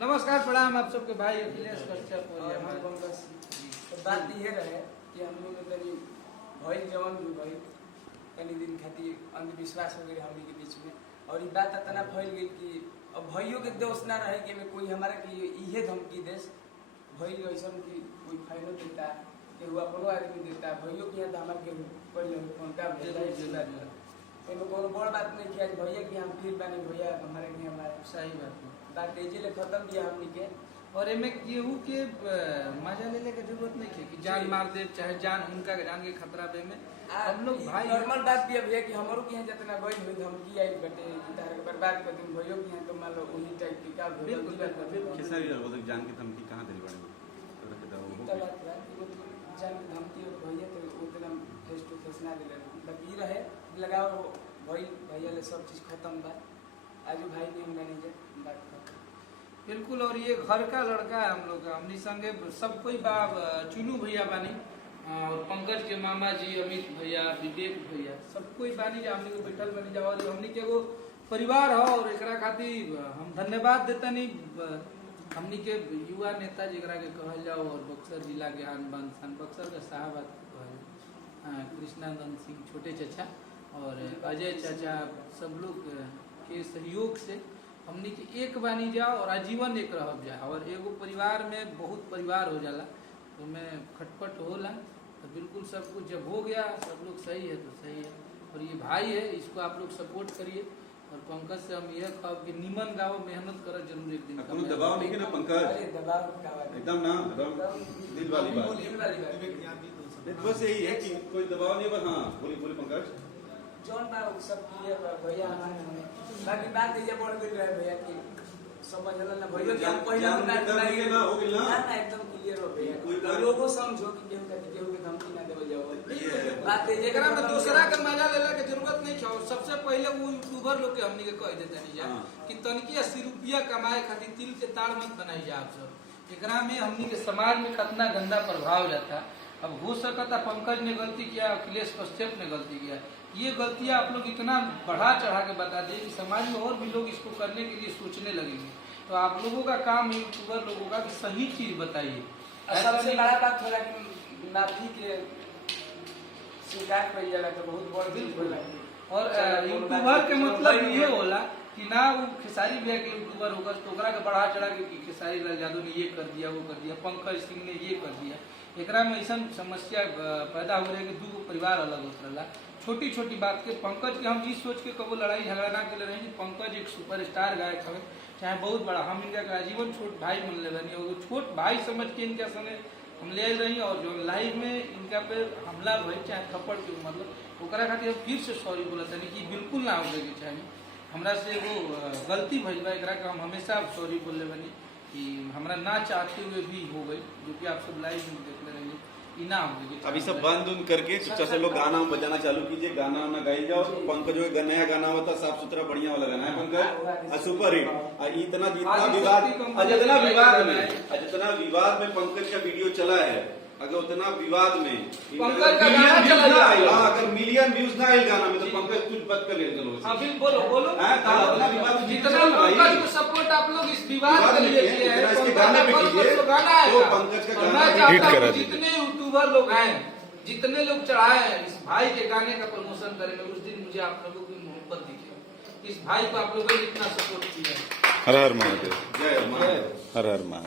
नमस्कार प्रणाम आप सबके भाई अखिलेश कश्यप। तो बात ये रहे कि हम लोग तनी भइल जवन भी भइल तनी दिन खातिर अंधविश्वास हो गई हमनी के बीच में, और ये बात इतना फैल गई कि अब भइयों के दोष ना रहे कि कोई हमारा कि इहे धमकी देश भइल ऐसा कि कोई फाइनो देता केहू अपनो आदमी देता भइयों के यहाँ तो हमारे केहू पहले फोन का कोनो बड़ बात नहीं किया भैया कि हम फिर बानी भैया हमारे के हमारे सही बात है। बात तेजी ले खत्म किया हमनी के, और एमे केहू के मजा लेने की जरूरत नहीं है कि जान मार दे चाहे जान उनका जान के खतरा बे में हम लोग भाई नॉर्मल बात भी अब है कि हमारो के यहाँ जितना गई हुई धमकी आई बटे तारे बर्बाद कर दिन भइयो के यहाँ तो मान लो उन्हीं टाइप की का बिल्कुल कैसा भी हो जान की धमकी कहां दिली बड़े जान की धमकी भैया तो उतना फेस टू फेस ना दिले बाकी रहे लगाओ भाई भैया ले सब चीज खत्म बा आजू भाई भी हम मैनेजर बात कर बिल्कुल। और ये घर का लड़का है हम लोग का, हमनी संगे सब कोई बाप चुनू भैया बानी और पंकज के मामा जी अमित भैया विवेक भैया सब कोई बानी जा हमनी को बैठल बनी जाओ हमनी के एगो परिवार हो और एकरा खातिर हम धन्यवाद देता नहीं हमनी के युवा नेता जरा के कहल जाओ और बक्सर जिला के आन बान शान बक्सर के साहब कृष्णानंद सिंह छोटे चाचा और अजय चाचा सब लोग के सहयोग से हमनी के एक बानी जाओ और आजीवन एक रह जाए और एगो परिवार में बहुत परिवार हो जाला तो मैं खटपट होला तो बिल्कुल सब कुछ जब हो गया सब लोग सही है तो सही है। और ये भाई है इसको आप लोग सपोर्ट करिए और पंकज से हम यह कहब कि निमन गाओ मेहनत करो जरूर एक दिन कोनो दबाव नहीं है ना पंकज दबाव का बात एकदम ना दिल वाली बात बस यही है कि कोई दबाव नहीं बस हाँ बोली पंकज जौन बा सब क्लियर बा भैया हमारे बाकी बात ये बढ़ गई रहे भैया कि समझल ना भैया कि हम पहले ना हो गइल ना एकदम क्लियर हो भैया लोगों समझो कि केहू के धमकी ना देवल जाओ बात एकरा में दूसरा के मजा लेला के जरूरत नहीं है। सबसे पहले वो यूट्यूबर लोग के हमनी के कह देते नहीं जा कि तनकी 80 रुपया कमाए खातिर तिल के ताड़ मत बनाई जा आप सब। एकरा में हमनी के समाज में कितना गंदा प्रभाव जाता। अब हो सकता पंकज ने गलती किया अखिलेश कश्यप ने गलती किया, ये गलतियां आप लोग इतना बढ़ा चढ़ा के बता दें कि समाज में और भी लोग इसको करने के लिए सोचने लगेंगे। तो आप लोगों का काम यूट्यूबर लोगों का कि सही चीज बताइए। सबसे बड़ा बात होला कि माफी के स्वीकार कर जाला तो बहुत बड़ दिल होला। और यूट्यूबर के मतलब ये होला कि ना वो खेसारी भैया के यूट्यूबर होगा तो ओकरा के बढ़ा चढ़ा के खेसारी लाल यादव ने ये कर दिया वो कर दिया पंकज सिंह ने ये कर दिया। एकरा में ऐसा समस्या पैदा हो रही है कि दो परिवार अलग होत रहा छोटी छोटी बात के। पंकज के हम ये सोच के कबो लड़ाई झगड़ा ना कर रहे हैं। पंकज एक सुपरस्टार गायक है चाहे बहुत बड़ा, हम इनका आजीवन छोट भाई मन ले बनी और छोट भाई समझ के इनके संगे हम ले रही और जो लाइव में इनका पे हमला भई चाहे थप्पड़ के मतलब ओकरा खातिर फिर से सॉरी बोलत नहीं कि बिल्कुल ना हो के चाहिए हमरा से वो गलती भइल बा। एकरा के हम हमेशा सॉरी बोल ले बनी कि हमरा ना चाहते हुए भी हो गई जो कि आप सब लाइव में देख ले रहे इना हो गई। अभी सब बंद उन करके चुपचाप से लोग गाना बजाना चालू कीजिए, गाना वाना गाई जाओ। पंकज जो नया गाना होता साफ सुथरा बढ़िया वाला गाना है पंकज सुपर हिट। जितना विवाद में पंकज का वीडियो चला है अगर उतना विवाद में अगर मिलियन व्यूज ना आए गाना में तो पंकज कुछ बच कर ले चलो बोलो जितना सपोर्ट आप लोग इस विवाद के लिए किए हैं इसके गाने पे कीजिए तो पंकज का गाना हिट करा दीजिए। जितने यूट्यूबर लोग हैं जितने लोग चढ़ाए हैं इस भाई के गाने का प्रमोशन करेंगे उस दिन मुझे आप लोगों की मोहब्बत दिखेगा। इस भाई को आप लोगों ने इतना सपोर्ट किया। हर हर महादेव, जय हर हर महादेव।